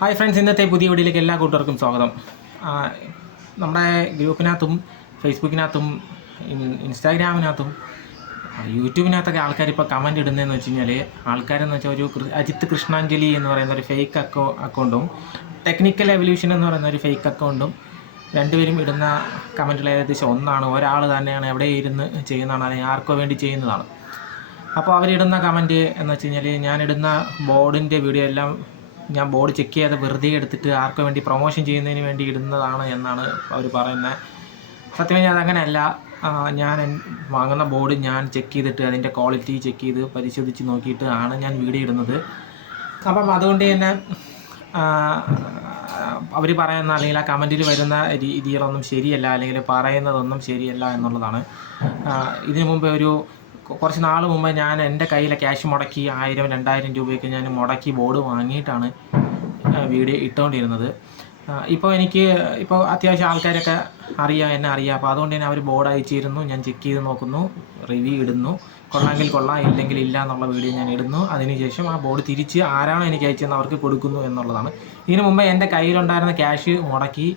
Hi friends, ഇന്നത്തെ പുതിയ വീഡിയോയിലേക്ക് എല്ലാ കൂട്ടുകാർക്കും സ്വാഗതം. നമ്മുടെ ഗ്രൂപ്പിനകത്തും ഫേസ്ബുക്കിനകത്തും ഇൻസ്റ്റാഗ്രാമിനകത്തും യൂട്യൂബിനകത്തൊക്കെ ആൾക്കാർ ഇപ്പോൾ കമൻറ്റ് ഇടുന്നതെന്ന് വെച്ച് കഴിഞ്ഞാൽ, ആൾക്കാരെന്ന് വെച്ചാൽ ഒരു അജിത്ത് കൃഷ്ണാഞ്ജലി എന്ന് പറയുന്ന ഒരു ഫേക്ക് അക്കൗണ്ടും ടെക്നിക്കൽ എവല്യൂഷൻ എന്ന് പറയുന്ന ഒരു ഫേക്ക് അക്കൗണ്ടും രണ്ടുപേരും ഇടുന്ന കമൻറ്റുകൾ ഏകദേശം ഒന്നാണ്. ഒരാൾ തന്നെയാണ് എവിടെ ഇരുന്ന് ചെയ്യുന്നതാണ്, അല്ലെങ്കിൽ ആർക്കോ വേണ്ടി ചെയ്യുന്നതാണ്. അപ്പോൾ അവരിടുന്ന കമൻറ്റ് എന്ന് വെച്ച് കഴിഞ്ഞാൽ, ഞാനിടുന്ന ബോർഡിൻ്റെ വീഡിയോ എല്ലാം ഞാൻ ബോർഡ് ചെക്ക് ചെയ്യാതെ വെറുതെ എടുത്തിട്ട് ആർക്കു വേണ്ടി പ്രൊമോഷൻ ചെയ്യുന്നതിന് വേണ്ടി ഇടുന്നതാണ് എന്നാണ് അവർ പറയുന്നത്. സത്യം പറഞ്ഞാൽ അതങ്ങനെയല്ല. ഞാൻ വാങ്ങുന്ന ബോർഡ് ഞാൻ ചെക്ക് ചെയ്തിട്ട് അതിൻ്റെ ക്വാളിറ്റി ചെക്ക് ചെയ്ത് പരിശോധിച്ച് നോക്കിയിട്ട് ആണ് ഞാൻ വീഡിയോ ഇടുന്നത്. അപ്പം അതുകൊണ്ട് തന്നെ അവർ പറയുന്ന അല്ലെങ്കിൽ ആ കമൻറ്റിൽ വരുന്ന രീതികളൊന്നും ശരിയല്ല, അല്ലെങ്കിൽ പറയുന്നതൊന്നും ശരിയല്ല എന്നുള്ളതാണ്. ഇതിനു മുമ്പ് കുറച്ച് നാൾ മുമ്പ് ഞാൻ എൻ്റെ കയ്യിലെ ക്യാഷ് മുടക്കി 1000-2000 രൂപയൊക്കെ ഞാൻ മുടക്കി ബോർഡ് വാങ്ങിയിട്ടാണ് വീഡിയോ ഇട്ടുകൊണ്ടിരുന്നത്. ഇപ്പോൾ അത്യാവശ്യം ആൾക്കാരൊക്കെ എന്നെ അറിയാം. അപ്പോൾ അതുകൊണ്ട് തന്നെ അവർ ബോർഡ് അയച്ചിരുന്നു, ഞാൻ ചെക്ക് ചെയ്ത് നോക്കുന്നു, റിവ്യൂ ഇടുന്നു, കൊള്ളാമെങ്കിൽ കൊള്ളാം, ഇല്ലെങ്കിൽ ഇല്ല എന്നുള്ള വീഡിയോ ഞാൻ ഇടുന്നു. അതിനുശേഷം ആ ബോർഡ് തിരിച്ച് ആരാണോ എനിക്ക് അയച്ചതെന്ന് അവർക്ക് കൊടുക്കുന്നു എന്നുള്ളതാണ്. ഇതിനു മുമ്പ് എൻ്റെ കയ്യിലുണ്ടായിരുന്ന ക്യാഷ് മുടക്കി,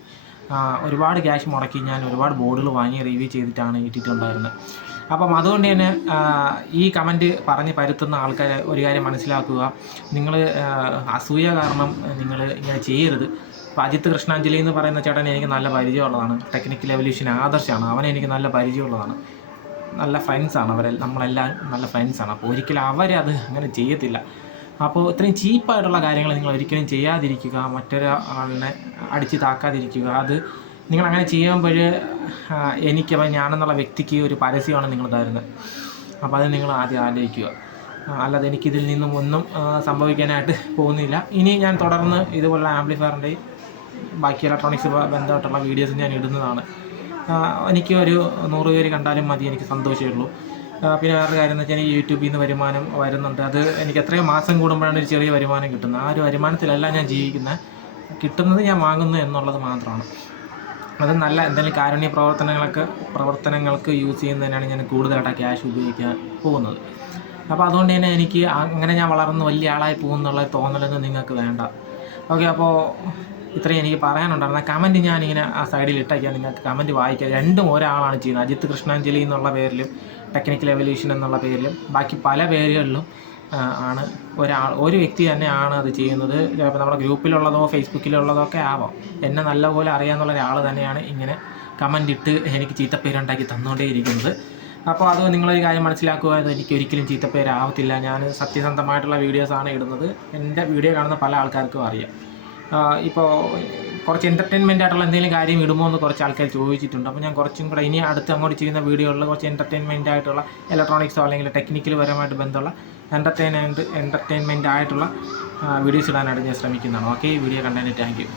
ഒരുപാട് ക്യാഷ് മുടക്കി ഞാൻ ഒരുപാട് ബോർഡുകൾ വാങ്ങി റിവ്യൂ ചെയ്തിട്ടാണ് ഇട്ടിട്ടുണ്ടായിരുന്നത്. അപ്പം അതുകൊണ്ട് തന്നെ ഈ കമൻറ്റ് പറഞ്ഞ് പരത്തുന്ന ആൾക്കാരെ ഒരു കാര്യം മനസ്സിലാക്കുക, നിങ്ങൾ അസൂയ കാരണം നിങ്ങൾ ഇങ്ങനെ ചെയ്യരുത്. ഇപ്പോൾ അജിത്ത് കൃഷ്ണാഞ്ജലി എന്ന് പറയുന്ന ചേട്ടൻ എനിക്ക് നല്ല പരിചയമുള്ളതാണ്. ടെക്നിക്കൽ എവല്യൂഷൻ ആദർശമാണ്, അവനെ എനിക്ക് നല്ല പരിചയമുള്ളതാണ്. നല്ല ഫ്രണ്ട്സാണ് നമ്മളെല്ലാം നല്ല ഫ്രണ്ട്സാണ്. അപ്പോൾ ഒരിക്കലും അവരത് അങ്ങനെ ചെയ്യത്തില്ല. അപ്പോൾ ഇത്രയും ചീപ്പായിട്ടുള്ള കാര്യങ്ങൾ നിങ്ങൾ ഒരിക്കലും ചെയ്യാതിരിക്കുക, മറ്റൊരാളിനെ അടിച്ച് താക്കാതിരിക്കുക. അത് നിങ്ങളങ്ങനെ ചെയ്യുമ്പോൾ ഞാനെന്നുള്ള വ്യക്തിക്ക് ഒരു പരസ്യമാണ് നിങ്ങൾ തരുന്നത്. അപ്പോൾ അത് നിങ്ങൾ ആദ്യം ആലോചിക്കുക. അല്ലാതെ എനിക്കിതിൽ നിന്നും ഒന്നും സംഭവിക്കാനായിട്ട് പോകുന്നില്ല. ഇനി ഞാൻ തുടർന്ന് ഇതുപോലുള്ള ആംപ്ലിഫയറിൻ്റെയും ബാക്കി ഇലക്ട്രോണിക്സ് ബന്ധമായിട്ടുള്ള വീഡിയോസ് ഞാൻ ഇടുന്നതാണ്. എനിക്ക് ഒരു 100 പേര് കണ്ടാലും മതി, എനിക്ക് സന്തോഷമേ ഉള്ളൂ. പിന്നെ വേറൊരു കാര്യം എന്ന് വെച്ചാൽ, എനിക്ക് യൂട്യൂബിൽ നിന്ന് വരുമാനം വരുന്നുണ്ട്. അത് എനിക്ക് എത്രയോ മാസം കൂടുമ്പോഴാണ് ഒരു ചെറിയ വരുമാനം കിട്ടുന്നത്. ആ ഒരു വരുമാനത്തിലല്ല ഞാൻ ജീവിക്കുന്നത്. കിട്ടുന്നത് ഞാൻ വാങ്ങുന്നു എന്നുള്ളത് മാത്രമാണ്. അത് നല്ല എന്തെങ്കിലും കാരുണ്യ പ്രവർത്തനങ്ങൾക്ക് യൂസ് ചെയ്യുന്നതിനാണ് ഞാൻ കൂടുതലായിട്ട് ആ ക്യാഷ് ഉപയോഗിക്കാൻ പോകുന്നത്. അപ്പോൾ അതുകൊണ്ട് തന്നെ എനിക്ക് അങ്ങനെ ഞാൻ വളർന്ന് വലിയ ആളായി പോകുന്നുള്ള തോന്നലൊന്നും നിങ്ങൾക്ക് വേണ്ട. ഓക്കെ, അപ്പോൾ ഇത്രയും എനിക്ക് പറയാനുണ്ടായിരുന്ന കമൻറ്റ് ഞാനിങ്ങനെ ആ സൈഡിൽ ഇട്ടേക്കാം. നിങ്ങൾക്ക് കമൻറ്റ് വായിക്കാം. രണ്ടും ഒരാളാണ് ചെയ്യുന്നത്. അജിത്ത് കൃഷ്ണാഞ്ജലി എന്നുള്ള പേരിലും ടെക്നിക്കൽ എവല്യൂഷൻ എന്നുള്ള പേരിലും ബാക്കി പല പേരുകളിലും ആണ് ഒരു വ്യക്തി തന്നെയാണ് അത് ചെയ്യുന്നത്. ചിലപ്പോൾ നമ്മുടെ ഗ്രൂപ്പിലുള്ളതോ ഫേസ്ബുക്കിലുള്ളതോ ഒക്കെ ആവാം. എന്നെ നല്ലപോലെ അറിയാമെന്നുള്ള ഒരാൾ തന്നെയാണ് ഇങ്ങനെ കമൻ്റ് ഇട്ട് എനിക്ക് ചീത്തപ്പേരുണ്ടാക്കി തന്നുകൊണ്ടേയിരിക്കുന്നത്. അപ്പോൾ അത് നിങ്ങളൊരു കാര്യം മനസ്സിലാക്കുക, അത് എനിക്ക് ഒരിക്കലും ചീത്തപ്പേരാവത്തില്ല. ഞാൻ സത്യസന്ധമായിട്ടുള്ള വീഡിയോസാണ് ഇടുന്നത്. എൻ്റെ വീഡിയോ കാണുന്ന പല ആൾക്കാർക്കും അറിയാം. ഇപ്പോൾ കുറച്ച് എൻ്റർടൈൻമെൻ്റ് ആയിട്ടുള്ള എന്തെങ്കിലും കാര്യം ഇടുമോ എന്ന് കുറച്ച് ആൾക്കാർ ചോദിച്ചിട്ടുണ്ട്. അപ്പോൾ ഞാൻ കുറച്ചും കൂടെ ഇനി അങ്ങോട്ട് ചെയ്യുന്ന വീഡിയോകളിൽ കുറച്ച് എൻ്റർടൈൻമെൻ്റ് ആയിട്ടുള്ള ഇലക്ട്രോണിക്സോ അല്ലെങ്കിൽ ടെക്നിക്കൽ പരമായിട്ട് ബന്ധമുള്ള എൻ്റർടൈൻമെൻ്റ് ആയിട്ടുള്ള വീഡിയോസ് ഇടാനായിട്ട് ഞാൻ ശ്രമിക്കുന്നതാണ്. ഓക്കെ, ഈ വീഡിയോ കണ്ടതിന് താങ്ക് യു.